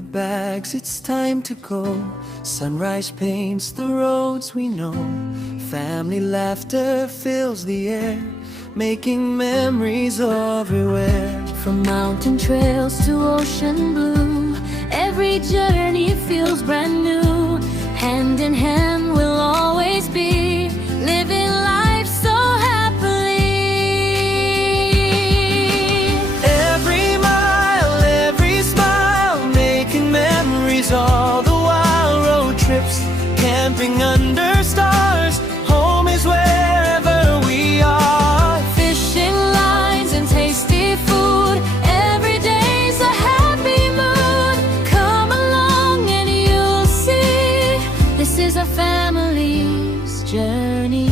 the bags, it's time to go. Sunrise paints the roads we know. Family laughter fills the air, making memories everywhere. From mountain trails to ocean blue, every journey feels brand new. Hand in hand we'll always be, living life so happily. Every mile, every smile, making memories all the while. Road trips, camping under stars, home is wherever we are. Fishing lines and tasty food, every day's a happy mood. Come along and you'll see, this is our family's journey.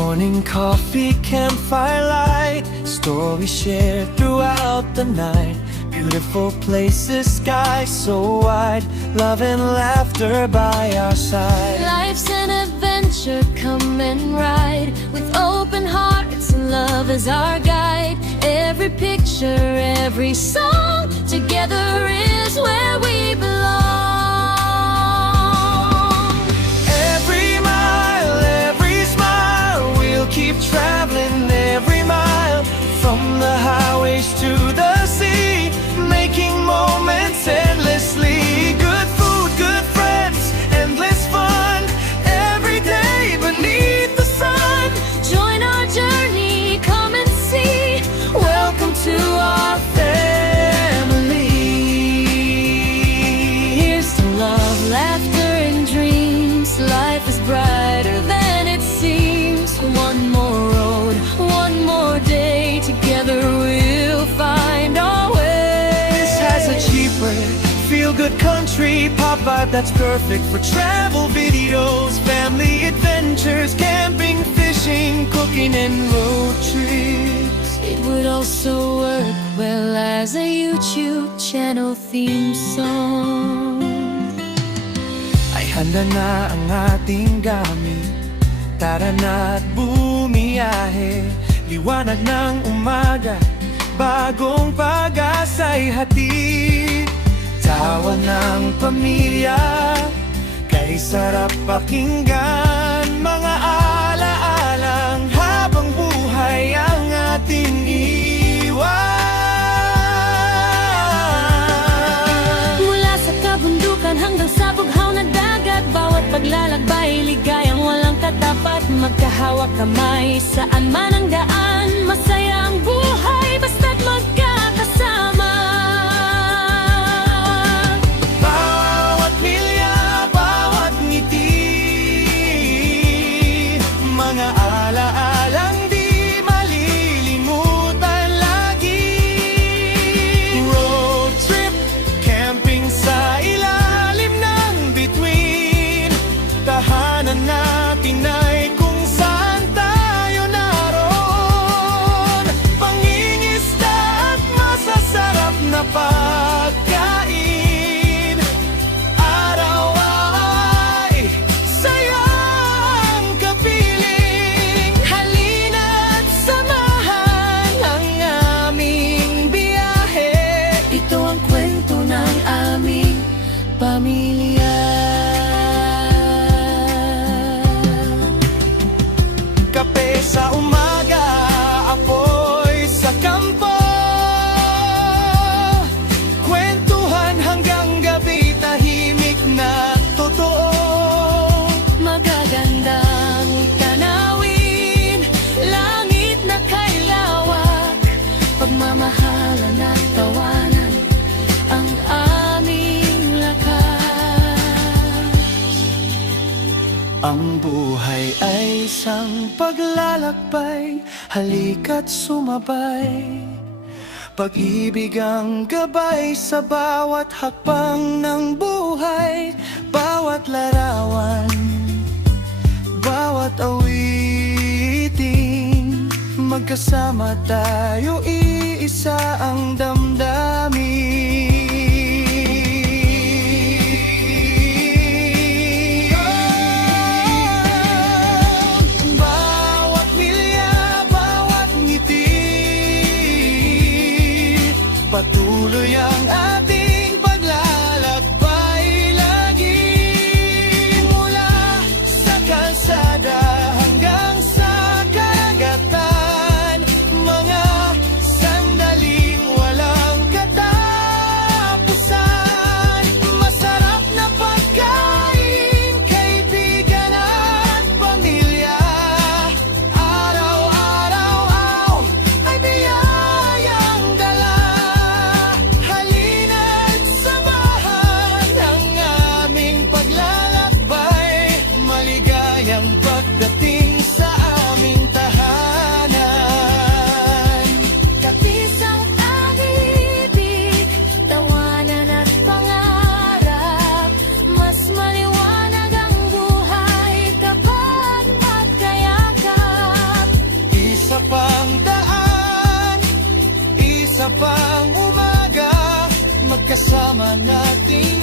Morning coffee, campfire light, stories shared throughout the night. Beautiful places, sky so wide, love and laughter by our side. Life's an adventure, come and ride, with open hearts and love as our guide. Every picture, every song, together is where we belong. Every mile, every smile, we'll keep traveling every mile. From the highways to the sea, making moments endlessly. Good food, good friends, endless fun, every day beneath the sun. Join our journey, come and see, Welcome to our family. here's to love, laughter and dreams. Life is brighter than it seems. One more road, one more day, together we'll find our way. This has a cheaper, feel-good country pop vibe that's perfect for travel videos, family adventures, camping, fishing, cooking, and road trips. It would also work well as a YouTube channel theme song. Ay handa na ang ating gamit, tara na't bumiyahe. Liwanag ng umaga, bagong pag-asa'y hatid. Tawa ng pamilya, kay sarap pakinggan. Mga alaalang habang buhay ang ating iwan. Mula sa kabundukan hanggang sa bughaw na dagat, bawat paglalakbay ligayang walang katapat. Magkahawak kamay saan man ang daan, masaya ang buhay basta't magkakasama. Bawat milya, bawat ngiti, mga alaalang di malilimutan lagi. Road trip, camping sa ilalim ng bituin, tahanan natin ay kung saan tayo naroon. Pangingisda at masasarap na pagkain, araw ay sayang kapiling. Halina't samahan ang aming biyahe. Ito ang kwento ng aming pamilya. Kape sa umaga, apoy sa kampo, kwentuhan hanggang gabi, tahimik na totoo. Magagandang tanawin, langit na kay lawak, pagmamahalan at tawanan ang aming lakas. Ang buhay ay isang paglalakbay, halika't sumabay. Pag-ibig ang gabay sa bawat hakbang ng buhay. Bawat larawan, bawat awitin, magkasama tayo, iisa ang damdamin. kasama nating